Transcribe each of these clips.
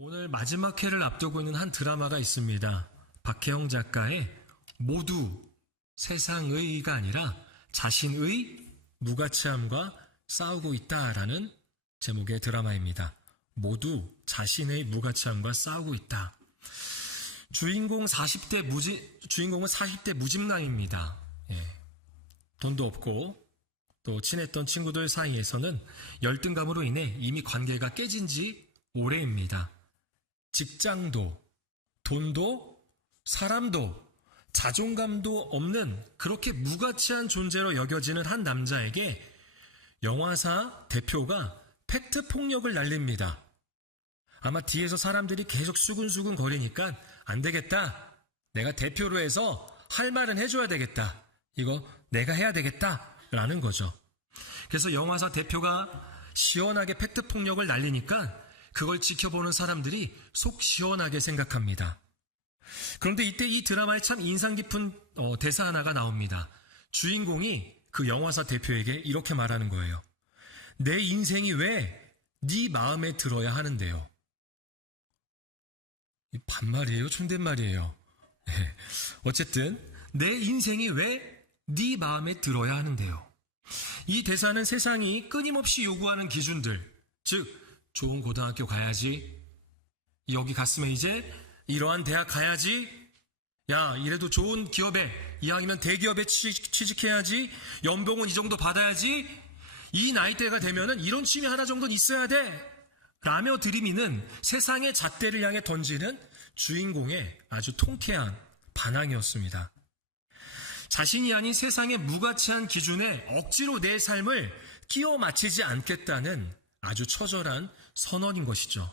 오늘 마지막 회를 앞두고 있는 한 드라마가 있습니다. 박혜영 작가의 모두 세상의가 아니라 자신의 무가치함과 싸우고 있다라는 제목의 드라마입니다. 모두 자신의 무가치함과 싸우고 있다. 주인공은 40대 무집남입니다. 돈도 없고 또 친했던 친구들 사이에서는 열등감으로 인해 이미 관계가 깨진 지 오래입니다. 직장도, 돈도, 사람도, 자존감도 없는 그렇게 무가치한 존재로 여겨지는 한 남자에게 영화사 대표가 팩트 폭력을 날립니다. 아마 뒤에서 사람들이 계속 수근수근 거리니까 안 되겠다. 내가 대표로 해서 할 말은 해줘야 되겠다. 이거 내가 해야 되겠다. 라는 거죠. 그래서 영화사 대표가 시원하게 팩트 폭력을 날리니까 그걸 지켜보는 사람들이 속 시원하게 생각합니다. 그런데 이때 이 드라마에 참 인상 깊은 대사 하나가 나옵니다. 주인공이 그 영화사 대표에게 이렇게 말하는 거예요. 내 인생이 왜 네 마음에 들어야 하는데요? 반말이에요? 존댓말이에요? 어쨌든 내 인생이 왜 네 마음에 들어야 하는데요? 이 대사는 세상이 끊임없이 요구하는 기준들, 즉 좋은 고등학교 가야지, 여기 갔으면 이제 이러한 대학 가야지, 야 이래도 좋은 기업에 이왕이면 대기업에 취직해야지, 연봉은 이 정도 받아야지, 이 나이대가 되면은 이런 취미 하나 정도는 있어야 돼 라며 들이미는 세상의 잣대를 향해 던지는 주인공의 아주 통쾌한 반항이었습니다. 자신이 아닌 세상의 무가치한 기준에 억지로 내 삶을 끼워 맞추지 않겠다는 아주 처절한 선언인 것이죠.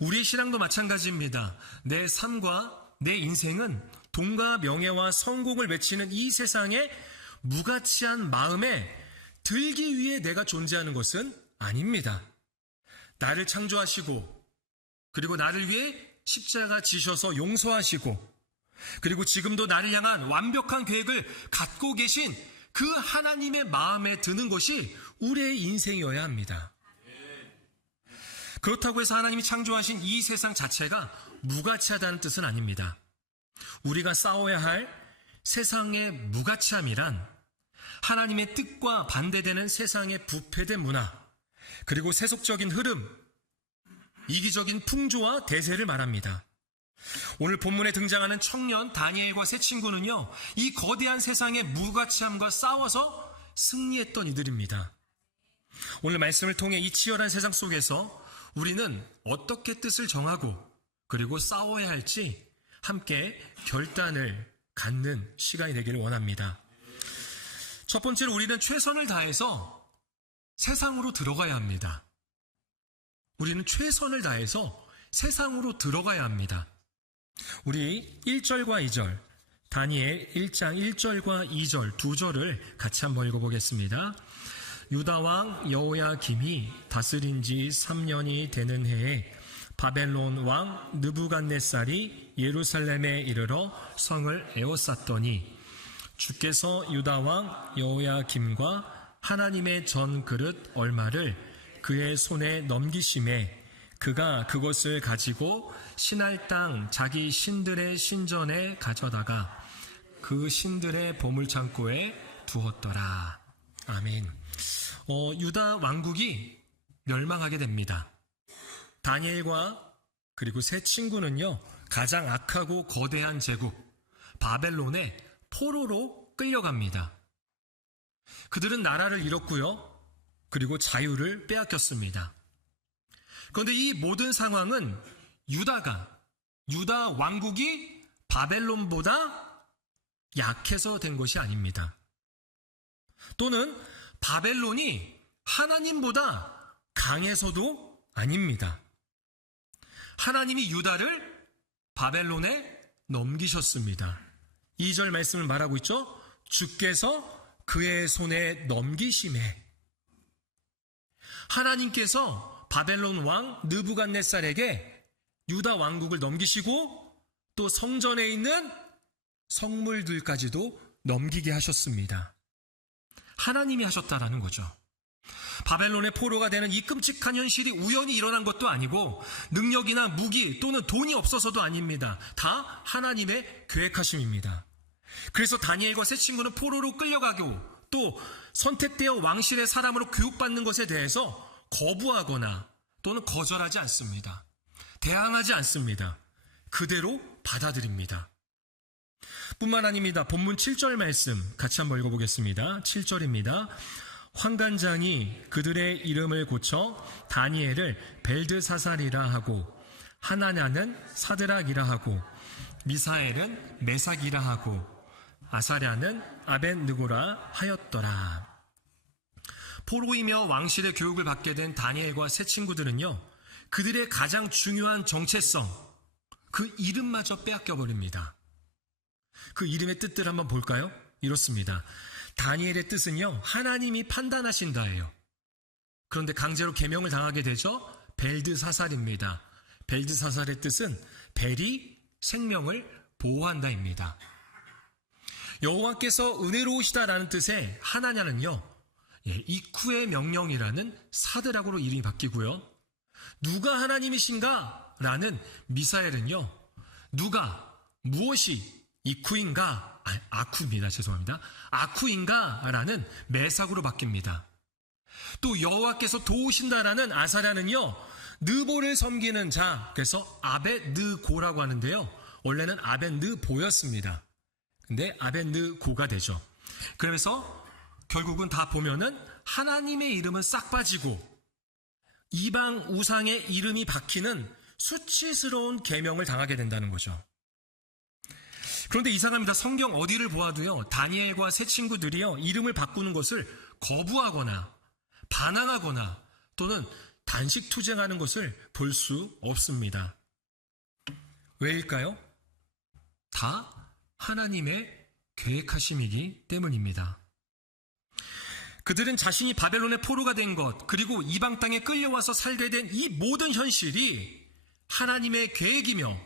우리의 신앙도 마찬가지입니다. 내 삶과 내 인생은 돈과 명예와 성공을 외치는 이 세상의 무가치한 마음에 들기 위해 내가 존재하는 것은 아닙니다. 나를 창조하시고 그리고 나를 위해 십자가 지셔서 용서하시고 그리고 지금도 나를 향한 완벽한 계획을 갖고 계신 그 하나님의 마음에 드는 것이 우리의 인생이어야 합니다. 그렇다고 해서 하나님이 창조하신 이 세상 자체가 무가치하다는 뜻은 아닙니다. 우리가 싸워야 할 세상의 무가치함이란 하나님의 뜻과 반대되는 세상의 부패된 문화, 그리고 세속적인 흐름, 이기적인 풍조와 대세를 말합니다. 오늘 본문에 등장하는 청년 다니엘과 세 친구는요, 이 거대한 세상의 무가치함과 싸워서 승리했던 이들입니다. 오늘 말씀을 통해 이 치열한 세상 속에서 우리는 어떻게 뜻을 정하고 그리고 싸워야 할지 함께 결단을 갖는 시간이 되기를 원합니다. 첫 번째로 우리는 최선을 다해서 세상으로 들어가야 합니다. 우리는 최선을 다해서 세상으로 들어가야 합니다. 우리 1절과 2절, 다니엘 1장 1절과 2절 두 절을 같이 한번 읽어보겠습니다. 유다왕 여호야김이 다스린 지 3년이 되는 해에 바벨론 왕 느부갓네살이 예루살렘에 이르러 성을 에워쌌더니 주께서 유다왕 여호야김과 하나님의 전 그릇 얼마를 그의 손에 넘기심에 그가 그것을 가지고 신할 땅 자기 신들의 신전에 가져다가 그 신들의 보물창고에 두었더라. 아멘. 유다 왕국이 멸망하게 됩니다. 다니엘과 그리고 세 친구는요, 가장 악하고 거대한 제국 바벨론의 포로로 끌려갑니다. 그들은 나라를 잃었고요, 그리고 자유를 빼앗겼습니다. 그런데 이 모든 상황은 유다 왕국이 바벨론보다 약해서 된 것이 아닙니다. 또는 바벨론이 하나님보다 강해서도 아닙니다. 하나님이 유다를 바벨론에 넘기셨습니다. 2절 말씀을 말하고 있죠. 주께서 그의 손에 넘기심에, 하나님께서 바벨론 왕 느부갓네살에게 유다 왕국을 넘기시고 또 성전에 있는 성물들까지도 넘기게 하셨습니다. 하나님이 하셨다라는 거죠. 바벨론의 포로가 되는 이 끔찍한 현실이 우연히 일어난 것도 아니고 능력이나 무기 또는 돈이 없어서도 아닙니다. 다 하나님의 계획하심입니다. 그래서 다니엘과 세 친구는 포로로 끌려가고 또 선택되어 왕실의 사람으로 교육받는 것에 대해서 거부하거나 또는 거절하지 않습니다. 대항하지 않습니다. 그대로 받아들입니다. 뿐만 아닙니다. 본문 7절 말씀 같이 한번 읽어보겠습니다. 7절입니다. 환관장이 그들의 이름을 고쳐 다니엘을 벨드사살이라 하고 하나냐는 사드락이라 하고 미사엘은 메삭이라 하고 아사랴는 아벳느고라 하였더라. 포로이며 왕실의 교육을 받게 된 다니엘과 세 친구들은요, 그들의 가장 중요한 정체성, 그 이름마저 빼앗겨버립니다. 그 이름의 뜻들 한번 볼까요? 이렇습니다. 다니엘의 뜻은요, 하나님이 판단하신다예요. 그런데 강제로 계명을 당하게 되죠. 벨드사살입니다. 벨드사살의 뜻은 벨이 생명을 보호한다입니다. 여호와께서 은혜로우시다라는 뜻의 하나냐는요, 이쿠의 명령이라는 사드락으로 이름이 바뀌고요. 누가 하나님이신가? 라는 미사엘은요, 누가, 무엇이 이쿠인가? 아쿠입니다. 죄송합니다. 아쿠인가? 라는 메삭으로 바뀝니다. 또 여호와께서 도우신다라는 아사랴는요, 느보를 섬기는 자, 그래서 아벳느고라고 하는데요. 원래는 아벳느보였습니다. 근데 아벳느고가 되죠. 그러면서 결국은 다 보면은 하나님의 이름은 싹 빠지고 이방 우상의 이름이 박히는 수치스러운 계명을 당하게 된다는 거죠. 그런데 이상합니다. 성경 어디를 보아도요, 다니엘과 세 친구들이요, 이름을 바꾸는 것을 거부하거나 반항하거나 또는 단식 투쟁하는 것을 볼 수 없습니다. 왜일까요? 다 하나님의 계획하심이기 때문입니다. 그들은 자신이 바벨론의 포로가 된 것, 그리고 이방 땅에 끌려와서 살게 된 이 모든 현실이 하나님의 계획이며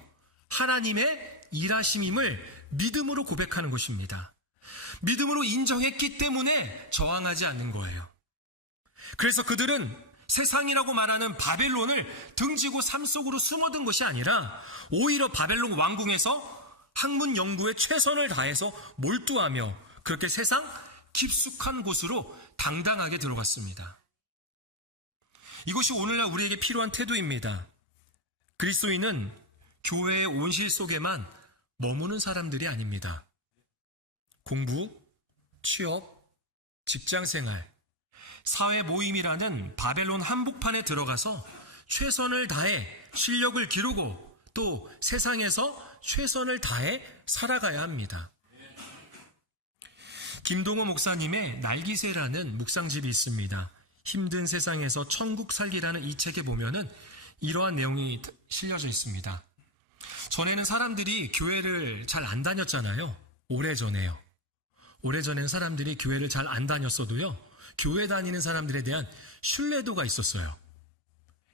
하나님의 일하심임을 믿음으로 고백하는 것입니다. 믿음으로 인정했기 때문에 저항하지 않는 거예요. 그래서 그들은 세상이라고 말하는 바벨론을 등지고 삶 속으로 숨어든 것이 아니라 오히려 바벨론 왕궁에서 학문 연구에 최선을 다해서 몰두하며 그렇게 세상 깊숙한 곳으로 당당하게 들어갔습니다. 이것이 오늘날 우리에게 필요한 태도입니다. 그리스도인은 교회의 온실 속에만 머무는 사람들이 아닙니다. 공부, 취업, 직장생활, 사회 모임이라는 바벨론 한복판에 들어가서 최선을 다해 실력을 기르고 또 세상에서 최선을 다해 살아가야 합니다. 김동호 목사님의 날기새라는 묵상집이 있습니다. 힘든 세상에서 천국 살기라는 이 책에 보면은 이러한 내용이 실려져 있습니다. 전에는 사람들이 교회를 잘 안 다녔잖아요. 오래전에요. 오래전에는 사람들이 교회를 잘 안 다녔어도요, 교회 다니는 사람들에 대한 신뢰도가 있었어요.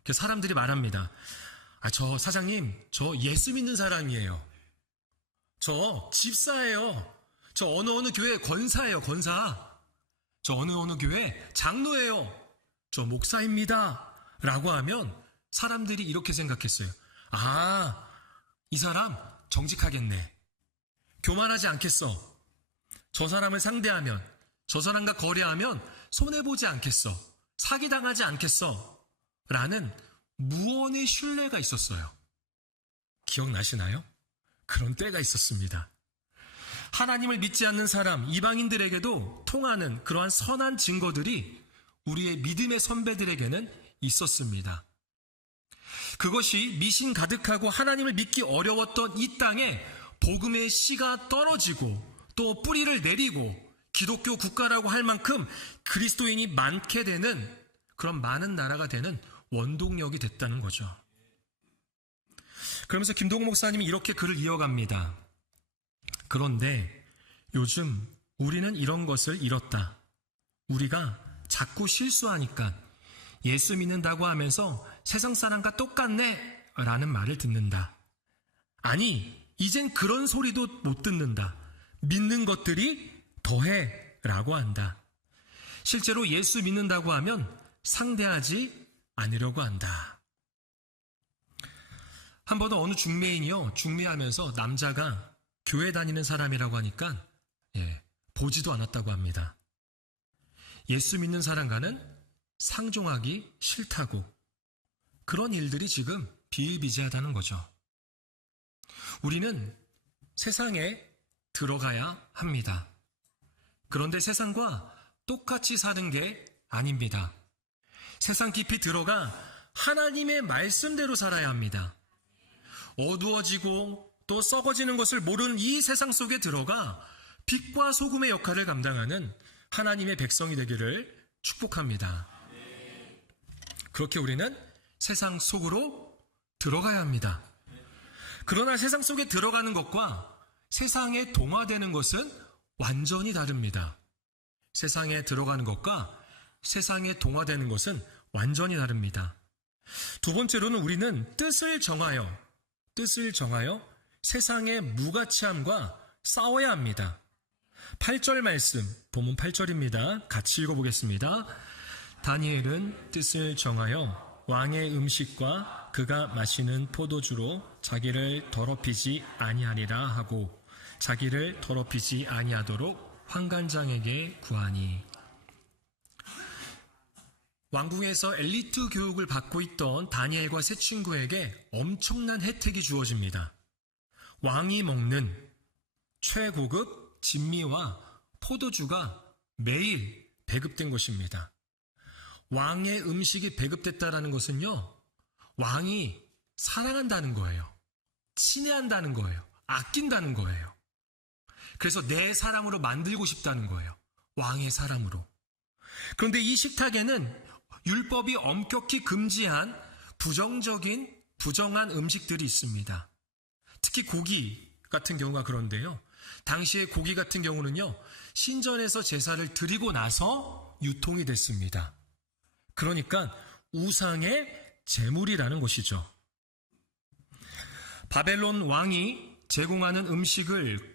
그래서 사람들이 말합니다. 저 사장님, 저 예수 믿는 사람이에요. 저 집사예요. 저 어느 교회 권사예요, 권사. 저 어느 교회 장로예요. 저 목사입니다. 라고 하면 사람들이 이렇게 생각했어요. 이 사람 정직하겠네. 교만하지 않겠어. 저 사람을 상대하면, 저 사람과 거래하면 손해보지 않겠어. 사기당하지 않겠어. 라는 무언의 신뢰가 있었어요. 기억나시나요? 그런 때가 있었습니다. 하나님을 믿지 않는 사람, 이방인들에게도 통하는 그러한 선한 증거들이 우리의 믿음의 선배들에게는 있었습니다. 그것이 미신 가득하고 하나님을 믿기 어려웠던 이 땅에 복음의 씨가 떨어지고 또 뿌리를 내리고 기독교 국가라고 할 만큼 그리스도인이 많게 되는 그런 많은 나라가 되는 원동력이 됐다는 거죠. 그러면서 김동호 목사님이 이렇게 글을 이어갑니다. 그런데 요즘 우리는 이런 것을 잃었다. 우리가 자꾸 실수하니까 예수 믿는다고 하면서 세상 사람과 똑같네 라는 말을 듣는다. 아니, 이젠 그런 소리도 못 듣는다. 믿는 것들이 더해 라고 한다. 실제로 예수 믿는다고 하면 상대하지 않으려고 한다. 한 번은 어느 중매인이요, 중매하면서 남자가 교회 다니는 사람이라고 하니까 보지도 않았다고 합니다. 예수 믿는 사람과는 상종하기 싫다고, 그런 일들이 지금 비일비재하다는 거죠. 우리는 세상에 들어가야 합니다. 그런데 세상과 똑같이 사는 게 아닙니다. 세상 깊이 들어가 하나님의 말씀대로 살아야 합니다. 어두워지고 또 썩어지는 것을 모르는 이 세상 속에 들어가 빛과 소금의 역할을 감당하는 하나님의 백성이 되기를 축복합니다. 그렇게 우리는 세상 속으로 들어가야 합니다. 그러나 세상 속에 들어가는 것과 세상에 동화되는 것은 완전히 다릅니다. 세상에 들어가는 것과 세상에 동화되는 것은 완전히 다릅니다. 두 번째로는 우리는 뜻을 정하여 세상의 무가치함과 싸워야 합니다. 8절 말씀, 본문 8절입니다. 같이 읽어보겠습니다. 다니엘은 뜻을 정하여 왕의 음식과 그가 마시는 포도주로 자기를 더럽히지 아니하리라 하고 자기를 더럽히지 아니하도록 환관장에게 구하니. 왕궁에서 엘리트 교육을 받고 있던 다니엘과 세 친구에게 엄청난 혜택이 주어집니다. 왕이 먹는 최고급 진미와 포도주가 매일 배급된 것입니다. 왕의 음식이 배급됐다는 것은요, 왕이 사랑한다는 거예요. 친애한다는 거예요. 아낀다는 거예요. 그래서 내 사람으로 만들고 싶다는 거예요. 왕의 사람으로. 그런데 이 식탁에는 율법이 엄격히 금지한 부정한 음식들이 있습니다. 특히 고기 같은 경우가 그런데요. 당시의 고기 같은 경우는요, 신전에서 제사를 드리고 나서 유통이 됐습니다. 그러니까 우상의 제물이라는 것이죠. 바벨론 왕이 제공하는 음식을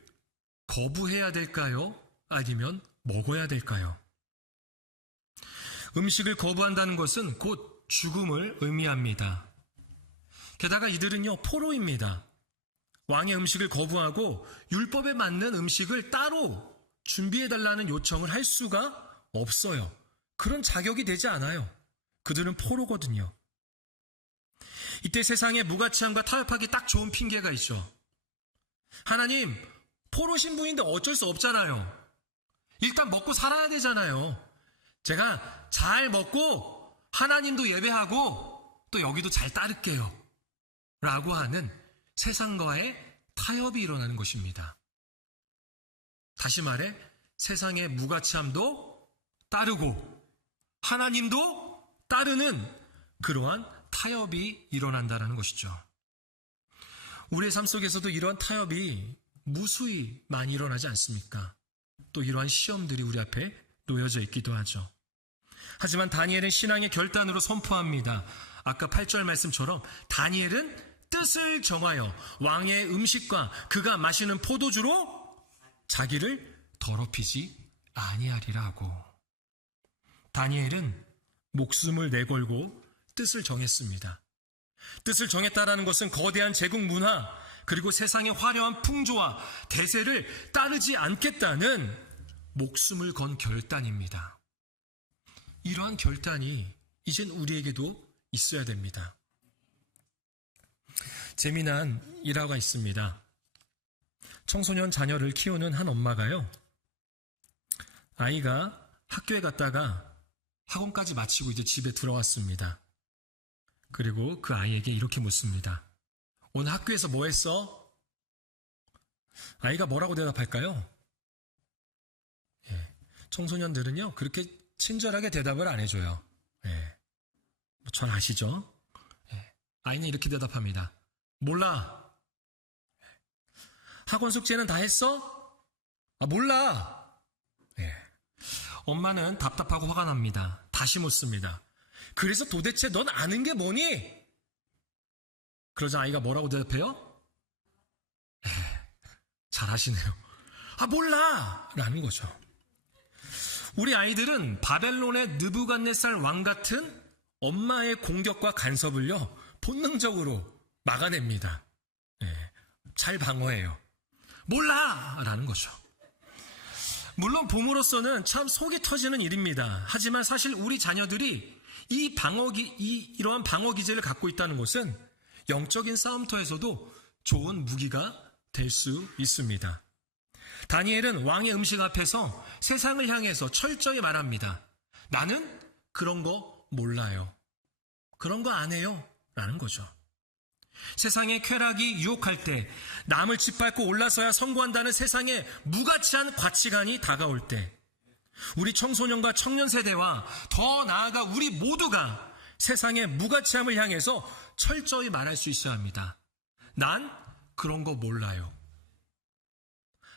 거부해야 될까요? 아니면 먹어야 될까요? 음식을 거부한다는 것은 곧 죽음을 의미합니다. 게다가 이들은요, 포로입니다. 왕의 음식을 거부하고 율법에 맞는 음식을 따로 준비해달라는 요청을 할 수가 없어요. 그런 자격이 되지 않아요. 그들은 포로거든요. 이때 세상의 무가치함과 타협하기 딱 좋은 핑계가 있죠. 하나님, 포로 신부인데 어쩔 수 없잖아요. 일단 먹고 살아야 되잖아요. 제가 잘 먹고 하나님도 예배하고 또 여기도 잘 따를게요. 라고 하는 세상과의 타협이 일어나는 것입니다. 다시 말해 세상의 무가치함도 따르고 하나님도 따르는 그러한 타협이 일어난다는 것이죠. 우리의 삶 속에서도 이러한 타협이 무수히 많이 일어나지 않습니까? 또 이러한 시험들이 우리 앞에 놓여져 있기도 하죠. 하지만 다니엘은 신앙의 결단으로 선포합니다. 아까 8절 말씀처럼 다니엘은 뜻을 정하여 왕의 음식과 그가 마시는 포도주로 자기를 더럽히지 아니하리라 하고, 다니엘은 목숨을 내걸고 뜻을 정했습니다. 뜻을 정했다라는 것은 거대한 제국 문화 그리고 세상의 화려한 풍조와 대세를 따르지 않겠다는 목숨을 건 결단입니다. 이러한 결단이 이젠 우리에게도 있어야 됩니다. 재미난 일화가 있습니다. 청소년 자녀를 키우는 한 엄마가요, 아이가 학교에 갔다가 학원까지 마치고 이제 집에 들어왔습니다. 그리고 그 아이에게 이렇게 묻습니다. 오늘 학교에서 뭐 했어? 아이가 뭐라고 대답할까요? 청소년들은요, 그렇게 친절하게 대답을 안 해줘요. 잘 아시죠? 아이는 이렇게 대답합니다. 몰라. 학원 숙제는 다 했어? 몰라. 엄마는 답답하고 화가 납니다. 다시 묻습니다. 그래서 도대체 넌 아는 게 뭐니? 그러자 아이가 뭐라고 대답해요? 잘 아시네요. 몰라! 라는 거죠. 우리 아이들은 바벨론의 느부갓네살 왕 같은 엄마의 공격과 간섭을요, 본능적으로 막아냅니다. 잘 방어해요. 몰라! 라는 거죠. 물론 부모로서는 참 속이 터지는 일입니다. 하지만 사실 우리 자녀들이 이러한 방어 기제를 갖고 있다는 것은 영적인 싸움터에서도 좋은 무기가 될 수 있습니다. 다니엘은 왕의 음식 앞에서 세상을 향해서 철저히 말합니다. 나는 그런 거 몰라요. 그런 거 안 해요. 라는 거죠. 세상의 쾌락이 유혹할 때 남을 짓밟고 올라서야 성공한다는 세상의 무가치한 가치관이 다가올 때 우리 청소년과 청년 세대와 더 나아가 우리 모두가 세상의 무가치함을 향해서 철저히 말할 수 있어야 합니다. 난 그런 거 몰라요.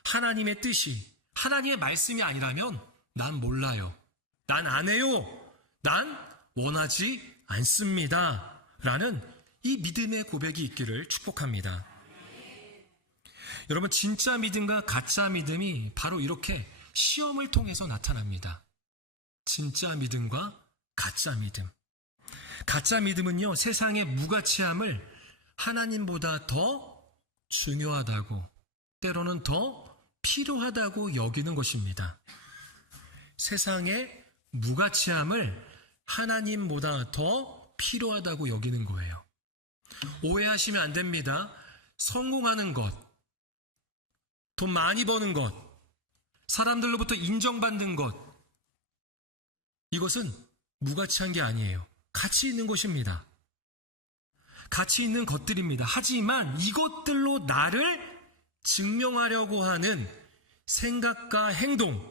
하나님의 뜻이, 하나님의 말씀이 아니라면 난 몰라요. 난 안 해요. 난 원하지 않습니다. 라는 이 믿음의 고백이 있기를 축복합니다. 여러분, 진짜 믿음과 가짜 믿음이 바로 이렇게 시험을 통해서 나타납니다. 진짜 믿음과 가짜 믿음. 가짜 믿음은요, 세상의 무가치함을 하나님보다 더 중요하다고, 때로는 더 필요하다고 여기는 것입니다. 세상의 무가치함을 하나님보다 더 필요하다고 여기는 거예요. 오해하시면 안 됩니다. 성공하는 것, 돈 많이 버는 것, 사람들로부터 인정받는 것, 이것은 무가치한 게 아니에요. 가치 있는 것입니다. 가치 있는 것들입니다. 하지만 이것들로 나를 증명하려고 하는 생각과 행동,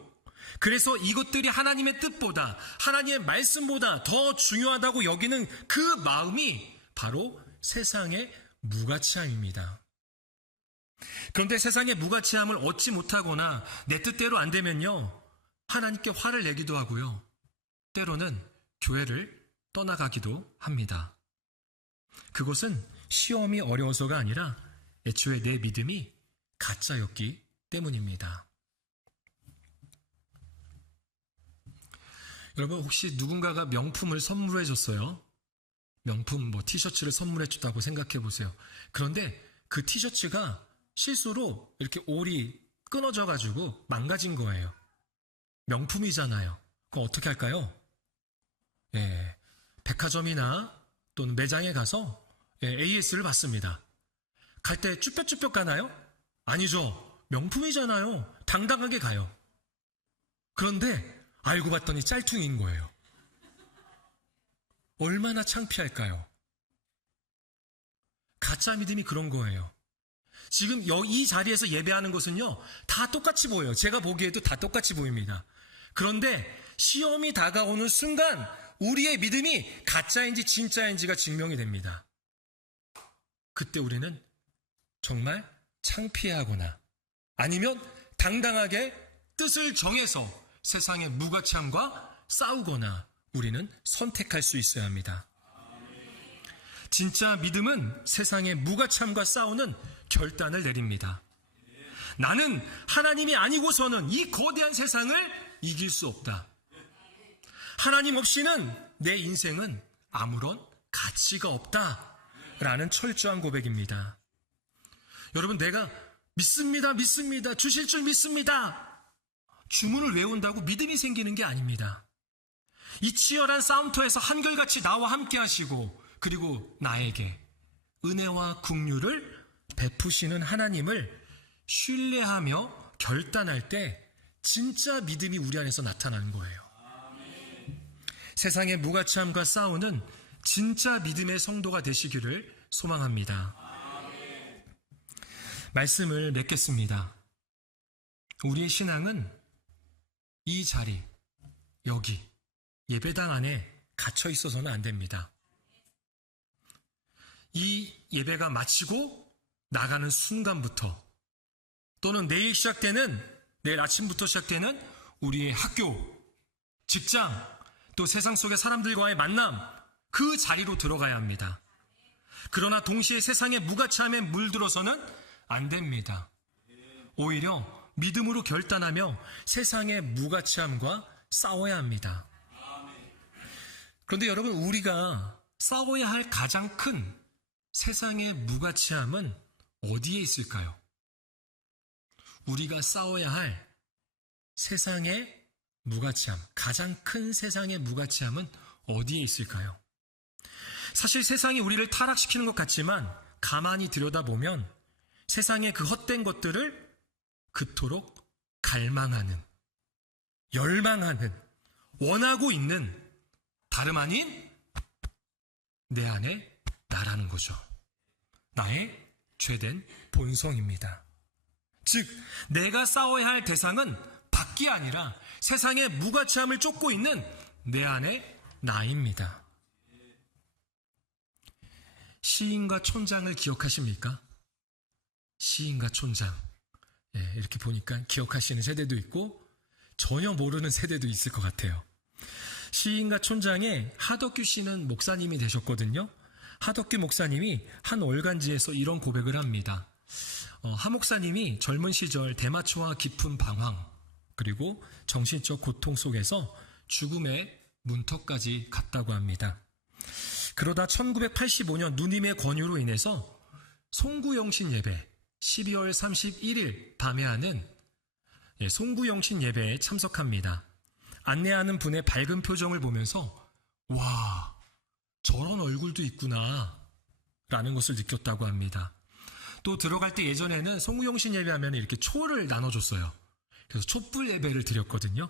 그래서 이것들이 하나님의 뜻보다, 하나님의 말씀보다 더 중요하다고 여기는 그 마음이 바로 세상의 무가치함입니다. 그런데 세상의 무가치함을 얻지 못하거나 내 뜻대로 안 되면요, 하나님께 화를 내기도 하고요, 때로는 교회를 떠나가기도 합니다. 그것은 시험이 어려워서가 아니라 애초에 내 믿음이 가짜였기 때문입니다. 여러분, 혹시 누군가가 명품을 선물해 줬어요? 명품 티셔츠를 선물해 줬다고 생각해 보세요. 그런데 그 티셔츠가 실수로 이렇게 올이 끊어져 가지고 망가진 거예요. 명품이잖아요. 그럼 어떻게 할까요? 백화점이나 또는 매장에 가서 AS를 받습니다. 갈 때 쭈뼛쭈뼛 가나요? 아니죠. 명품이잖아요. 당당하게 가요. 그런데 알고 봤더니 짤퉁인 거예요. 얼마나 창피할까요? 가짜 믿음이 그런 거예요. 지금 이 자리에서 예배하는 것은요, 다 똑같이 보여요. 제가 보기에도 다 똑같이 보입니다. 그런데 시험이 다가오는 순간 우리의 믿음이 가짜인지 진짜인지가 증명이 됩니다. 그때 우리는 정말 창피하거나 아니면 당당하게 뜻을 정해서 세상의 무가치함과 싸우거나 우리는 선택할 수 있어야 합니다. 진짜 믿음은 세상의 무가치함과 싸우는 결단을 내립니다. 나는 하나님이 아니고서는 이 거대한 세상을 이길 수 없다. 하나님 없이는 내 인생은 아무런 가치가 없다. 라는 철저한 고백입니다. 여러분, 내가 믿습니다. 주실 줄 믿습니다. 주문을 외운다고 믿음이 생기는 게 아닙니다. 이 치열한 싸움터에서 한결같이 나와 함께 하시고 그리고 나에게 은혜와 긍휼을 베푸시는 하나님을 신뢰하며 결단할 때 진짜 믿음이 우리 안에서 나타나는 거예요. 세상의 무가치함과 싸우는 진짜 믿음의 성도가 되시기를 소망합니다. 말씀을 맺겠습니다. 우리의 신앙은 이 자리, 여기 예배당 안에 갇혀 있어서는 안 됩니다. 이 예배가 마치고 나가는 순간부터 또는 내일 아침부터 시작되는 우리의 학교, 직장, 또 세상 속의 사람들과의 만남, 그 자리로 들어가야 합니다. 그러나 동시에 세상의 무가치함에 물들어서는 안 됩니다. 오히려 믿음으로 결단하며 세상의 무가치함과 싸워야 합니다. 그런데 여러분, 우리가 싸워야 할 가장 큰 세상의 무가치함은 어디에 있을까요? 우리가 싸워야 할 세상의 무가치함, 가장 큰 세상의 무가치함은 어디에 있을까요? 사실 세상이 우리를 타락시키는 것 같지만 가만히 들여다보면 세상의 그 헛된 것들을 그토록 갈망하는, 열망하는, 원하고 있는 다름 아닌 내 안에 나라는 거죠. 나의 죄된 본성입니다. 즉, 내가 싸워야 할 대상은 밖이 아니라 세상의 무가치함을 쫓고 있는 내 안에 나입니다. 시인과 촌장을 기억하십니까? 시인과 촌장. 이렇게 보니까 기억하시는 세대도 있고 전혀 모르는 세대도 있을 것 같아요. 시인과 촌장의 하덕규 씨는 목사님이 되셨거든요. 하덕규 목사님이 한 월간지에서 이런 고백을 합니다. 하 목사님이 젊은 시절 대마초와 깊은 방황, 그리고 정신적 고통 속에서 죽음의 문턱까지 갔다고 합니다. 그러다 1985년 누님의 권유로 인해서 송구영신 예배, 12월 31일 밤에 하는 송구영신 예배에 참석합니다. 안내하는 분의 밝은 표정을 보면서 와, 저런 얼굴도 있구나 라는 것을 느꼈다고 합니다. 또 들어갈 때 예전에는 송구영신 예배하면 이렇게 초를 나눠줬어요. 그래서 촛불 예배를 드렸거든요.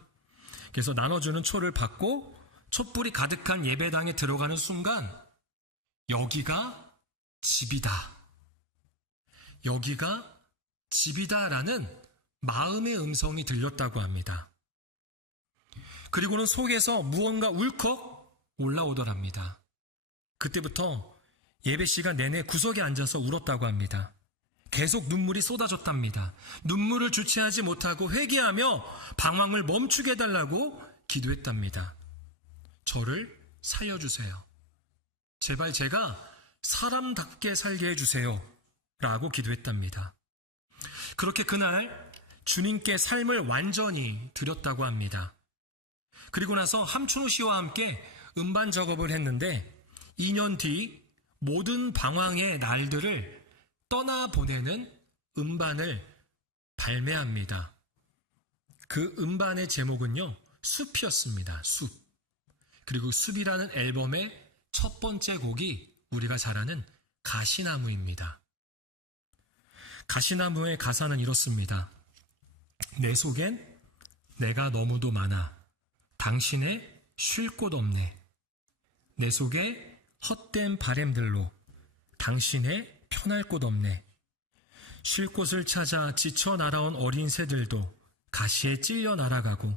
그래서 나눠주는 초를 받고 촛불이 가득한 예배당에 들어가는 순간 여기가 집이다. 여기가 집이다라는 마음의 음성이 들렸다고 합니다. 그리고는 속에서 무언가 울컥 올라오더랍니다. 그때부터 예배 시간 내내 구석에 앉아서 울었다고 합니다. 계속 눈물이 쏟아졌답니다. 눈물을 주체하지 못하고 회개하며 방황을 멈추게 해달라고 기도했답니다. 저를 살려주세요. 제발 제가 사람답게 살게 해주세요. 라고 기도했답니다. 그렇게 그날 주님께 삶을 완전히 드렸다고 합니다. 그리고 나서 함춘호 씨와 함께 음반 작업을 했는데 2년 뒤 모든 방황의 날들을 떠나보내는 음반을 발매합니다. 그 음반의 제목은요, 숲이었습니다. 숲. 그리고 숲이라는 앨범의 첫 번째 곡이 우리가 잘 아는 가시나무입니다. 가시나무의 가사는 이렇습니다. 내 속엔 내가 너무도 많아 당신의 쉴 곳 없네. 내 속에 헛된 바램들로 당신의 편할 곳 없네. 쉴 곳을 찾아 지쳐 날아온 어린 새들도 가시에 찔려 날아가고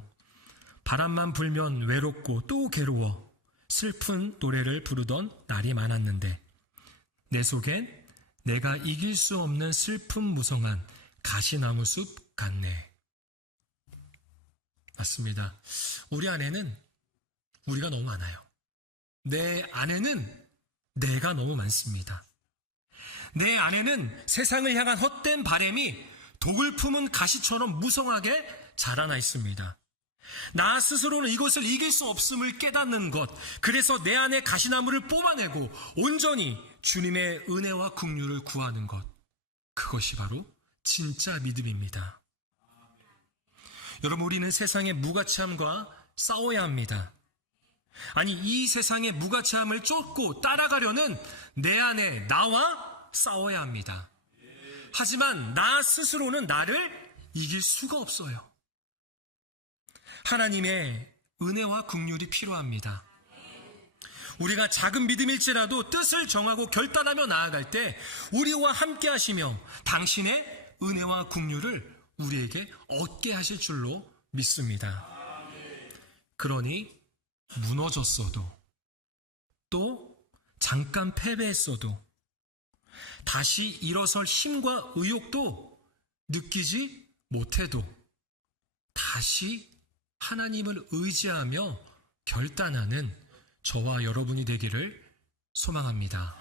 바람만 불면 외롭고 또 괴로워 슬픈 노래를 부르던 날이 많았는데 내 속엔 내가 이길 수 없는 슬픔 무성한 가시나무 숲 같네. 맞습니다. 우리 안에는 우리가 너무 많아요. 내 안에는 내가 너무 많습니다. 내 안에는 세상을 향한 헛된 바램이 독을 품은 가시처럼 무성하게 자라나 있습니다. 나 스스로는 이것을 이길 수 없음을 깨닫는 것, 그래서 내 안에 가시나무를 뽑아내고 온전히 주님의 은혜와 긍휼을 구하는 것, 그것이 바로 진짜 믿음입니다. 여러분, 우리는 세상의 무가치함과 싸워야 합니다. 아니, 이 세상의 무가치함을 쫓고 따라가려는 내 안에 나와 싸워야 합니다. 하지만 나 스스로는 나를 이길 수가 없어요. 하나님의 은혜와 긍휼이 필요합니다. 우리가 작은 믿음일지라도 뜻을 정하고 결단하며 나아갈 때 우리와 함께 하시며 당신의 은혜와 긍휼을 우리에게 얻게 하실 줄로 믿습니다. 그러니 무너졌어도 또 잠깐 패배했어도 다시 일어설 힘과 의욕도 느끼지 못해도 다시 하나님을 의지하며 결단하는 저와 여러분이 되기를 소망합니다.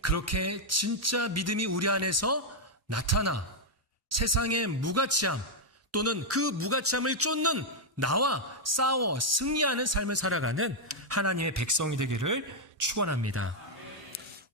그렇게 진짜 믿음이 우리 안에서 나타나 세상의 무가치함 또는 그 무가치함을 쫓는 나와 싸워 승리하는 삶을 살아가는 하나님의 백성이 되기를 축원합니다.